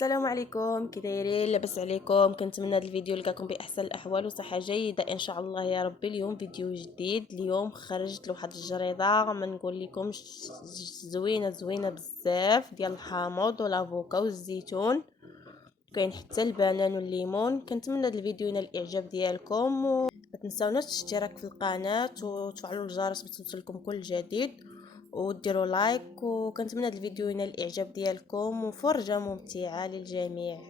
السلام عليكم، كي دايرين؟ لاباس عليكم؟ كنتمنى هذا الفيديو يلقاكم باحسن الاحوال وصحه جيده ان شاء الله يا ربي. اليوم فيديو جديد. اليوم خرجت لواحد الجريده ما نقول لكمش، زوينه زوينه بزاف، ديال الحامض والافوكا والزيتون، كاين حتى البنان والليمون. كنتمنى هذا الفيديو ينال الاعجاب ديالكم، وما تنساوناش الاشتراك في القناه وتفعلوا الجرس باش توصلكم كل جديد، وديروا لايك. وكنتمنى هذا الفيديو ينال الاعجاب ديالكم وفرجه ممتعه للجميع.